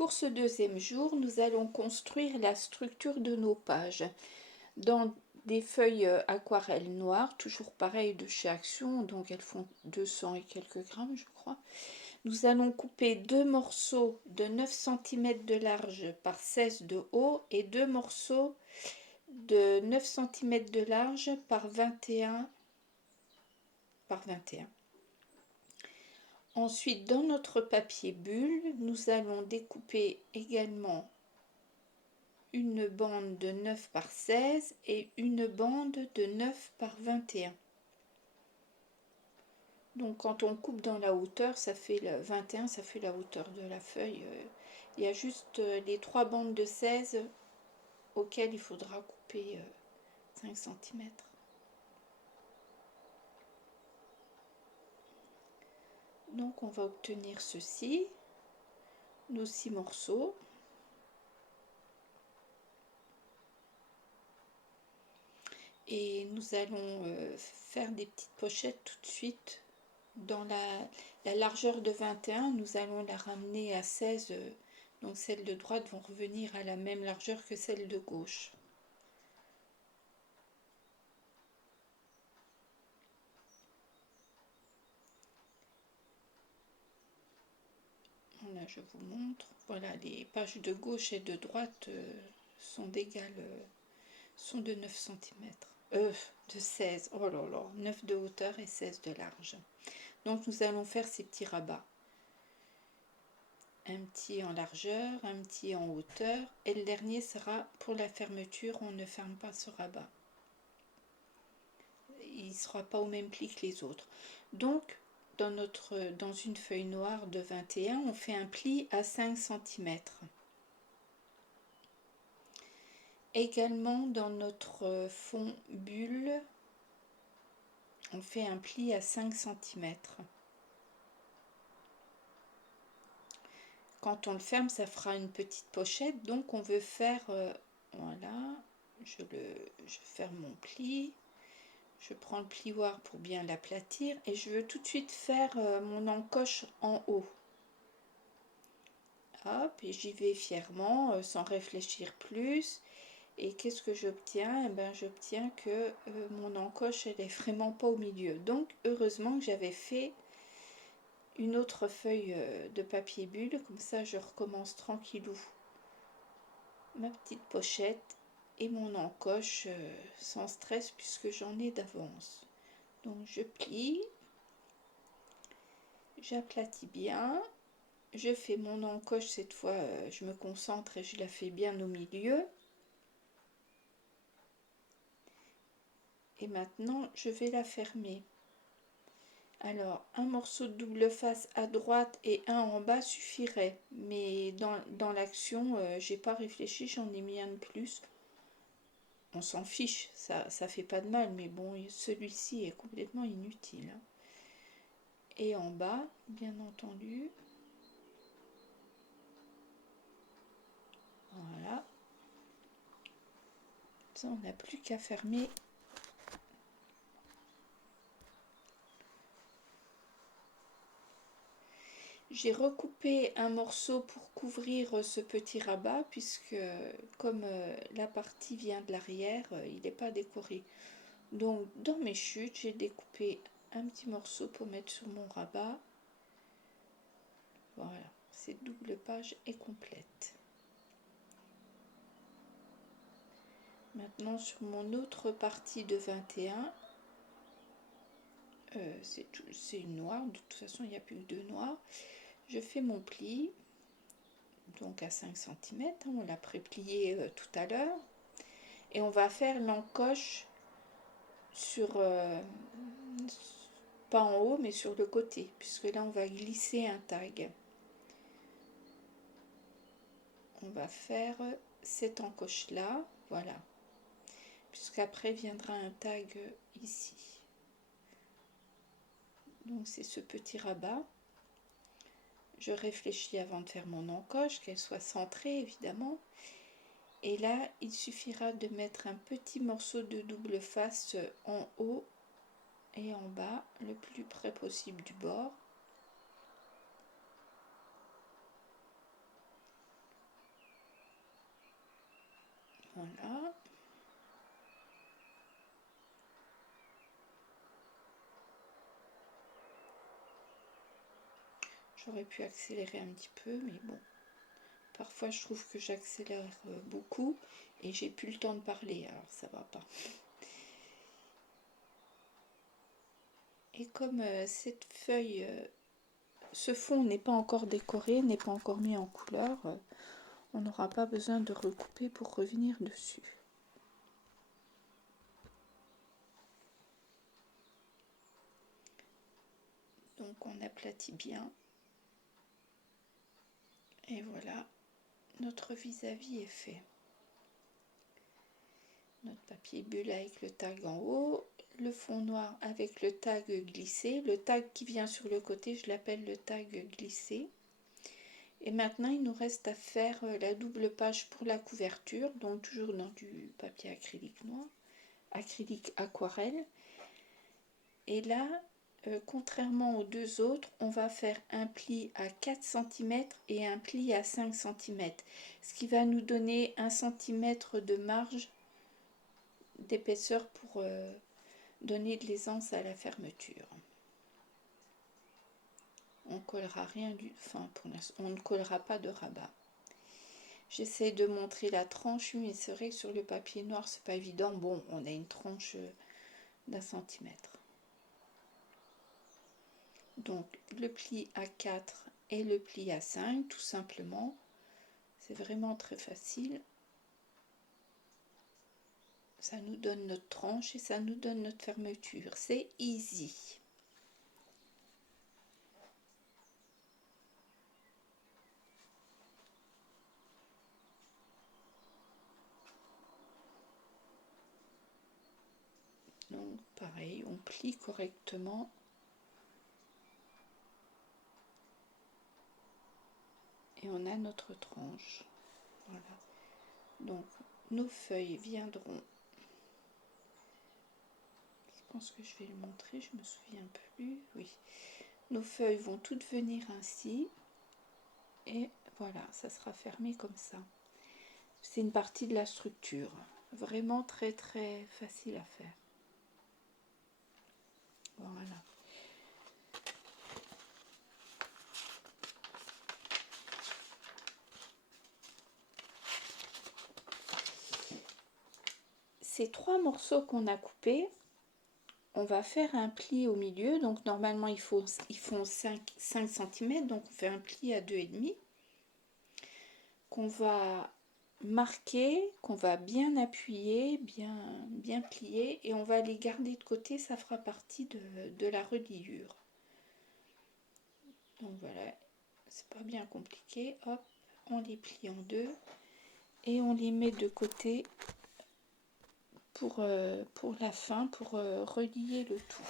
Pour ce deuxième jour, nous allons construire la structure de nos pages dans des feuilles aquarelles noires, toujours pareil de chez Action, donc elles font 200 et quelques grammes je crois. Nous allons couper deux morceaux de 9 cm de large par 16 de haut et deux morceaux de 9 cm de large par 21 par 21. Ensuite, dans notre papier bulle, nous allons découper également une bande de 9 par 16 et une bande de 9 par 21. Donc quand on coupe dans la hauteur, ça fait le 21, ça fait la hauteur de la feuille. Il y a juste les trois bandes de 16 auxquelles il faudra couper 5 cm. Donc on va obtenir ceci, nos 6 morceaux. Et nous allons faire des petites pochettes tout de suite. Dans la largeur de 21, nous allons la ramener à 16, donc celles de droite vont revenir à la même largeur que celles de gauche. Là, je vous montre. Voilà, les pages de gauche et de droite sont d'égales, sont de 9 cm. De 16, oh là là, 9 de hauteur et 16 de large. Donc nous allons faire ces petits rabats. Un petit en largeur, un petit en hauteur, et le dernier sera pour la fermeture, on ne ferme pas ce rabat. Il ne sera pas au même pli que les autres. Donc, dans une feuille noire de 21, on fait un pli à 5 cm. Également, dans notre fond bulle, on fait un pli à 5 cm. Quand on le ferme, ça fera une petite pochette. Donc, on veut faire... voilà, je ferme mon pli. Je prends le plioir pour bien l'aplatir et je veux tout de suite faire mon encoche en haut. Hop, et j'y vais fièrement, sans réfléchir plus. Et qu'est-ce que j'obtiens? Eh ben, j'obtiens que mon encoche, elle est vraiment pas au milieu. Donc, heureusement que j'avais fait une autre feuille de papier bulle. Comme ça, je recommence tranquillou ma petite pochette et mon encoche sans stress puisque j'en ai d'avance. Donc, je plie. J'aplatis bien, je fais mon encoche cette fois, je me concentre et je la fais bien au milieu. Et maintenant, je vais la fermer. Alors, un morceau de double face à droite et un en bas suffirait. Mais dans l'action, j'ai pas réfléchi, j'en ai mis un de plus. On s'en fiche, ça fait pas de mal, mais bon, celui-ci est complètement inutile. Et en bas, bien entendu. Voilà. Ça, on n'a plus qu'à fermer. J'ai recoupé un morceau pour couvrir ce petit rabat puisque comme la partie vient de l'arrière, il n'est pas décoré. Donc dans mes chutes, j'ai découpé un petit morceau pour mettre sur mon rabat. Voilà, cette double page est complète. Maintenant sur mon autre partie de 21, c'est une noire, de toute façon il n'y a plus que deux noirs. Je fais mon pli, donc à 5 cm, on l'a pré-plié tout à l'heure. Et on va faire l'encoche sur, pas en haut, mais sur le côté, puisque là on va glisser un tag. On va faire cette encoche là, voilà, puisqu'après viendra un tag ici. Donc c'est ce petit rabat. Je réfléchis avant de faire mon encoche, qu'elle soit centrée évidemment. Et là, il suffira de mettre un petit morceau de double face en haut et en bas, le plus près possible du bord. Voilà. J'aurais pu accélérer un petit peu, mais bon. Parfois, je trouve que j'accélère beaucoup et j'ai plus le temps de parler, alors ça va pas. Et comme cette feuille, ce fond n'est pas encore décoré, n'est pas encore mis en couleur, on n'aura pas besoin de recouper pour revenir dessus. Donc on aplatit bien. Et voilà, notre vis-à-vis est fait. Notre papier bulle avec le tag en haut, le fond noir avec le tag glissé. Le tag qui vient sur le côté, je l'appelle le tag glissé. Et maintenant, il nous reste à faire la double page pour la couverture, donc toujours dans du papier acrylique noir, acrylique aquarelle. Et là, contrairement aux deux autres, on va faire un pli à 4 cm et un pli à 5 cm, ce qui va nous donner 1 cm de marge d'épaisseur pour donner de l'aisance à la fermeture. On collera rien du, enfin pour l'instant, on ne collera pas de rabat. J'essaie de montrer la tranche, mais c'est vrai que sur le papier noir c'est pas évident. Bon, on a une tranche d'1 centimètre. Donc le pli à 4 et le pli à 5 tout simplement. C'est vraiment très facile. Ça nous donne notre tranche et ça nous donne notre fermeture. C'est easy. Donc pareil, on plie correctement. Et on a notre tranche. Voilà. Donc nos feuilles viendront. Je pense que je vais le montrer, je me souviens plus. Oui. Nos feuilles vont toutes venir ainsi. Et voilà, ça sera fermé comme ça. C'est une partie de la structure. Vraiment très très facile à faire. Voilà. Ces 3 morceaux qu'on a coupés, on va faire un pli au milieu. Donc normalement ils font 5 cm, donc on fait un pli à 2,5 qu'on va marquer, qu'on va bien appuyer, bien plier, et on va les garder de côté. Ça fera partie de la reliure. Donc voilà, c'est pas bien compliqué. Hop, on les plie en deux et on les met de côté pour la fin, pour relier le tout.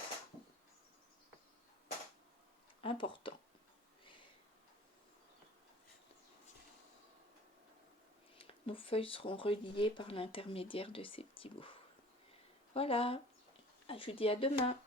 Important. Nos feuilles seront reliées par l'intermédiaire de ces petits bouts. Voilà, je vous dis à demain.